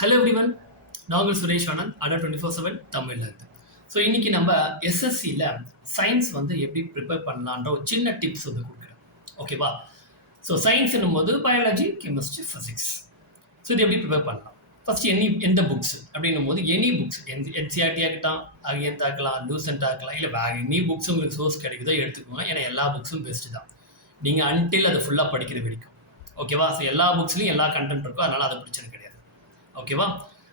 Hello everyone, நான் உங்கள் Suresh Anand, Adda247 Tamil. So இன்றைக்கி நம்ம எஸ்எஸ்சியில் சயின்ஸ் வந்து எப்படி ப்ரிப்பேர் பண்ணலான்ற ஒரு சின்ன டிப்ஸ் வந்து கொடுக்குறேன். ஓகேவா? ஸோ சயின்ஸ்னும் போது பயாலஜி, கெமிஸ்ட்ரி, ஃபிசிக்ஸ். ஸோ இது எப்படி ப்ரிப்பேர் பண்ணலாம்? ஃபஸ்ட் எந்த புக்ஸ் அப்படின்னும் போது எனி புக்ஸ் என்சிஆர்டி ஆகட்டும், அகியன்ட் ஆக்கலாம், லூசன்ட் ஆக்கலாம், இல்லை வேறு எனி புக்ஸ் உங்களுக்கு சோர்ஸ் கிடைக்குதோ எடுத்துக்கோங்க. ஏன்னா எல்லா புக்ஸும் பெஸ்ட்டு தான். நீங்கள் அன்டில் அதை ஃபுல்லாக படிக்கிற வரைக்கும். ஓகேவா? ஸோ எல்லா புக்ஸ்லையும் எல்லா கண்டென்ட் இருக்கும், அதனால் அது பிரச்சனை கிடையாது. ஓகேவா?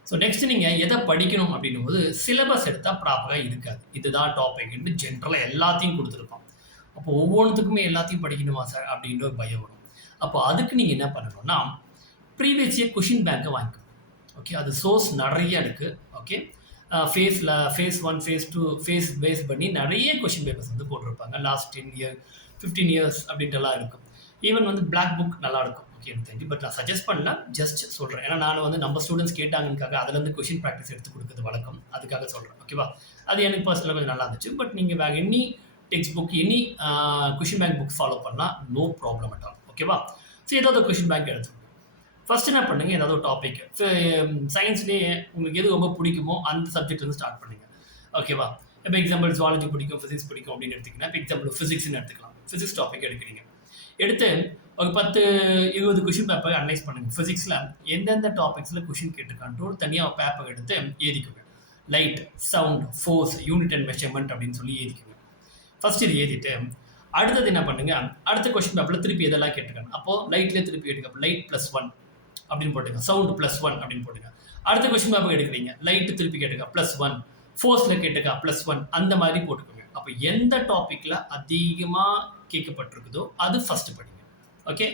ஸோ நெக்ஸ்ட் நீங்கள் எதை படிக்கணும் அப்படின்னும் போது சிலபஸ் எடுத்தால் ப்ராப்பராக இருக்காது. இதுதான் டாபிக்னு ஜென்ரலாக எல்லாத்தையும் கொடுத்துருப்போம். அப்போ ஒவ்வொன்றுத்துக்குமே எல்லாத்தையும் படிக்கணுமா சார் அப்படின்ற ஒரு பயம் வரும். அப்போ அதுக்கு நீங்கள் என்ன பண்ணணும்னா ப்ரீவியஸ் இயர் கொஷின் பேங்கை வாங்கிக்கணும். ஓகே, அது சோர்ஸ் நிறைய இருக்குது. Okay, phase 1, phase 2, phase phase பண்ணி நிறைய கொஷின் பேப்பர்ஸ் வந்து போட்டிருப்பாங்க. லாஸ்ட் 10 இயர் 15 இயர்ஸ் அப்படின்ட்டுலாம் இருக்கும். ஈவன் வந்து பிளாக் புக் நல்லாயிருக்கும். ஓகே, எனக்கு தெரிஞ்சு. பட் நான் சஜஸ்ட் பண்ணல, ஜஸ்ட் சொல்கிறேன். ஏன்னா நான் வந்து நம்ம ஸ்டூடெண்ட்ஸ் கேட்டாங்கன்னுக்காக அதுலேருந்து கொஷின் ப்ராக்டிஸ் எடுத்து கொடுக்குறது வழக்கம், அதுக்காக சொல்கிறேன். ஓகேவா? அது எனக்கு பர்சனலாக கொஞ்சம் நல்லா இருந்துச்சு. பட் நீங்கள் வேறு any text book, any question bank book follow பண்ணால் நோ ப்ராப்ளம் அட் ஆல். ஓகேவா? ஸோ ஏதாவது கொஷின் பேங்க் எடுத்துக்கணும். ஃபஸ்ட் என்ன பண்ணுங்க, ஏதாவது ஒரு டாபிக் சயின்ஸ்லேயே உங்களுக்கு எது ரொம்ப பிடிக்குமோ அந்த சப்ஜெக்ட் வந்து ஸ்டார்ட் பண்ணுங்கள். ஓகேவா? இப்போ எக்ஸாம்பிள் ஜுவாலஜி பிடிக்கும், ஃபிசிக்ஸ் பிடிக்கும் அப்படின்னு எடுத்திங்கன்னா, இப்போ எக்ஸாம்பிள் ஃபிசிக்ஸ்னு எடுத்துக்கலாம். ஃபிசிக்ஸ் டாபிக் எடுக்கிறீங்க, எடுத்து ஒரு 10-20 கொஷின் பேப்பர் அனலைஸ் பண்ணுங்கள். ஃபிசிக்ஸில் எந்தெந்த டாபிக்ஸில் கொஷின் கேட்டிருக்கான்ட்டு ஒரு தனியாக பேப்பர் எடுத்து எழுதிக்கோங்க. Light, sound, force, unit and measurement அப்படின்னு சொல்லி எழுதிக்கோங்க. ஃபஸ்ட் இது எழுதிட்டு அடுத்தது என்ன பண்ணுங்கள், அடுத்த கொஷின் பேப்பரில் திருப்பி எதெல்லாம் கேட்டிருக்காங்க. அப்போது லைட்லேயே திருப்பி எடுக்க லைட் +1 அப்படின்னு போட்டுங்க, சவுண்ட் +1 அப்படின்னு போட்டுங்க. அடுத்த கொஷின் பேப்பர் எடுக்கிறீங்க, லைட்டு திருப்பி கேட்டுக்க +1, ஃபோர்ஸில் கேட்டுக்க +1, அந்த மாதிரி போட்டுக்கோங்க. அப்போ எந்த டாப்பிக்கில் அதிகமாக கேட்கப்பட்டிருக்குதோ அது ஃபஸ்ட்டு படிங்க. ஓகே,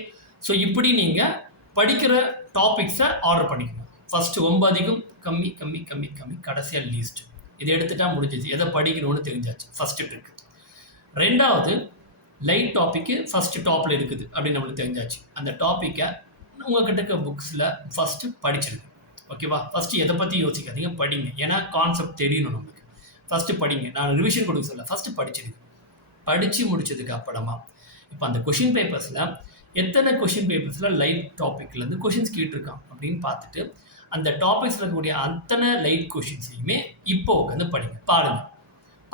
ஸோ இப்படி நீங்கள் படிக்கிற டாபிக்ஸை ஆர்டர் பண்ணிக்கணும். ஃபஸ்ட்டு 9 அதிகம், கம்மி கம்மி கம்மி கம்மி, கடைசியாக லீஸ்ட். இதை எடுத்துட்டா முடிஞ்சிச்சு, எதை படிக்கணும்னு தெரிஞ்சாச்சு. First trick. ரெண்டாவது, லைட் டாப்பிக்கு ஃபஸ்ட்டு டாப்பில் இருக்குது அப்படின்னு நம்மளுக்கு தெரிஞ்சாச்சு. அந்த டாப்பிக்கை உங்கள்கிட்ட இருக்க புக்ஸில் ஃபஸ்ட்டு படிச்சிருங்க. ஓகேவா? ஃபஸ்ட்டு எதை பற்றி யோசிக்காதீங்க, படிங்க. ஏன்னா கான்செப்ட் தெரியணும் நம்மளுக்கு. ஃபஸ்ட்டு படிங்க. நான் ரிவிஷன் கொடுக்க சொல்ல, ஃபஸ்ட்டு படிச்சிருங்க. படித்து முடிச்சதுக்கு அப்புறமா இப்போ அந்த கொஷின் பேப்பர்ஸில் எத்தனை கொஷின் பேப்பர்ஸில் லைட் டாப்பிக்லேருந்து கொஷின்ஸ் கேட்டிருக்கான் அப்படின்னு பார்த்துட்டு அந்த டாபிக்ஸில் இருக்கக்கூடிய அத்தனை லைட் கொஷின்ஸையுமே இப்போ உட்காந்து படிங்க, பாருங்கள்.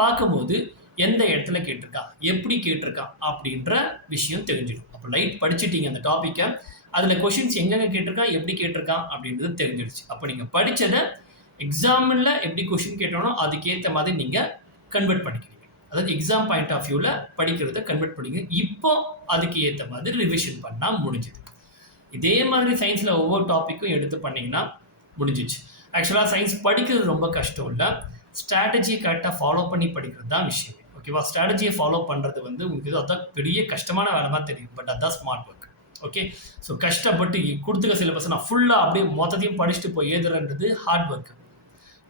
பார்க்கும்போது எந்த இடத்துல கேட்டிருக்கான், எப்படி கேட்டிருக்கான் அப்படின்ற விஷயம் தெரிஞ்சிடும். அப்போ லைட் படிச்சுட்டீங்க அந்த டாப்பிக்கை, அதில் கொஷின்ஸ் எங்கெங்கே கேட்டிருக்கான், எப்படி கேட்டிருக்கான் அப்படின்றது தெரிஞ்சிடுச்சு. அப்போ நீங்கள் படித்ததை எக்ஸாமில் எப்படி கொஷின் கேட்டோனோ அதுக்கேற்ற மாதிரி நீங்கள் கன்வெர்ட் பண்ணிக்கிறீங்க. அதாவது எக்ஸாம் பாயிண்ட் ஆஃப் வியூவில் படிக்கிறத கன்வெர்ட் பண்ணிங்க. இப்போ அதுக்கு ஏற்ற மாதிரி ரிவிஷன் பண்ணால் முடிஞ்சுது. இதே மாதிரி சயின்ஸில் ஒவ்வொரு டாப்பிக்கும் எடுத்து பண்ணிங்கன்னா முடிஞ்சிச்சு. ஆக்சுவலாக சயின்ஸ் படிக்கிறது ரொம்ப கஷ்டம் இல்லை, ஸ்ட்ராட்டஜியை கரெக்டாக ஃபாலோ பண்ணி படிக்கிறது தான் விஷயம். ஓகேவா? ஸ்ட்ராட்டஜியை ஃபாலோ பண்ணுறது வந்து உங்களுக்கு அதுதான் பெரிய கஷ்டமான வேலை தான் தெரியும். பட் அதுதான் ஸ்மார்ட் ஒர்க். ஓகே, ஸோ கஷ்டப்பட்டு கொடுத்துக்க சிலபஸ் நான் ஃபுல்லாக அப்படியே மொத்தத்தையும் படிச்சுட்டு போய் எழுதுறன்றது ஹார்ட் ஒர்க்.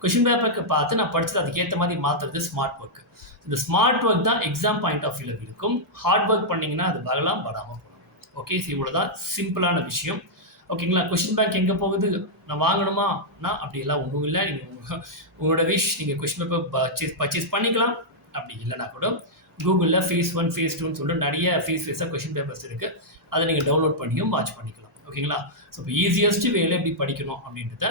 கொஷின் பேப்பருக்கு பார்த்து நான் படிச்சது அதுக்கேற்ற மாதிரி மாற்றுறது ஸ்மார்ட் ஒர்க். இந்த ஸ்மார்ட் ஒர்க் தான் எக்ஸாம் பாயிண்ட் ஆஃப் வியூவில் இருக்கும். ஹார்ட் ஒர்க் பண்ணிங்கன்னா அது வரலாம், படாமல் போகலாம். ஓகே, ஸோ இவ்வளோ தான் சிம்பிளான விஷயம். ஓகேங்களா? கொஷின் பேங்க் எங்கே போகுது, நான் வாங்கணுமானா அப்படியெல்லாம் ஒன்றும் இல்லை. நீங்கள் உங்களோட விஷ், நீங்கள் கொஷின் பேப்பர் பர்ச்சேஸ் பண்ணிக்கலாம். அப்படி இல்லைனா கூட கூகுளில் ஃபேஸ் 1, ஃபேஸ் 2ன்னு சொல்லிட்டு நிறைய ஃபேஸாக கொஷின் பேப்பர்ஸ் இருக்குது. அதை நீங்கள் டவுன்லோட் பண்ணியும் வாட்ச் பண்ணிக்கலாம். ஓகேங்களா? ஸோ இப்போ ஈஸியஸ்ட் வேலை எப்படி படிக்கணும் அப்படின்றத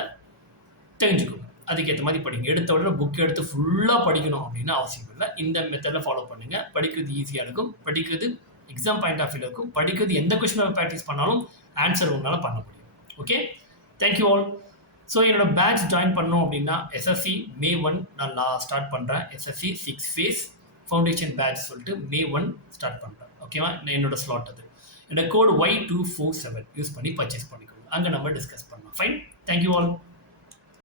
தெரிஞ்சுக்கோங்க. அதுக்கேற்ற மாதிரி படிங்க. எடுத்த உடனே புக் எடுத்து ஃபுல்லாக படிக்கணும் அப்படின்னு அவசியம் இல்லை. இந்த மெத்தடில் ஃபாலோ பண்ணுங்கள். படிக்கிறது ஈஸியாக இருக்கும், படிக்கிறது எக்ஸாம் பாயிண்ட் ஆஃப் வியூவில் இருக்கும், படிக்கிறது எந்த கொஸ்டின் ப்ராக்டிஸ் பண்ணாலும் ஆன்சர் உங்களால் பண்ண முடியும். Okay, thank you all. ஸோ என்னோடய பேட்ச் ஜாயின் பண்ணோம் அப்படின்னா SSC May 1 நான் ஸ்டார்ட் பண்ணுறேன். SSC 6 phase ஃபவுண்டேஷன் பேட்ச் சொல்லிட்டு May 1 ஸ்டார்ட் பண்ணுறேன். ஓகேவா? என்னோடய ஸ்லாட் அது. என்னோட கோட் Y247 யூஸ் பண்ணி பர்ச்சேஸ் பண்ணிக்கோங்க. அங்கே நம்ம டிஸ்கஸ் பண்ணலாம். Fine, thank you all.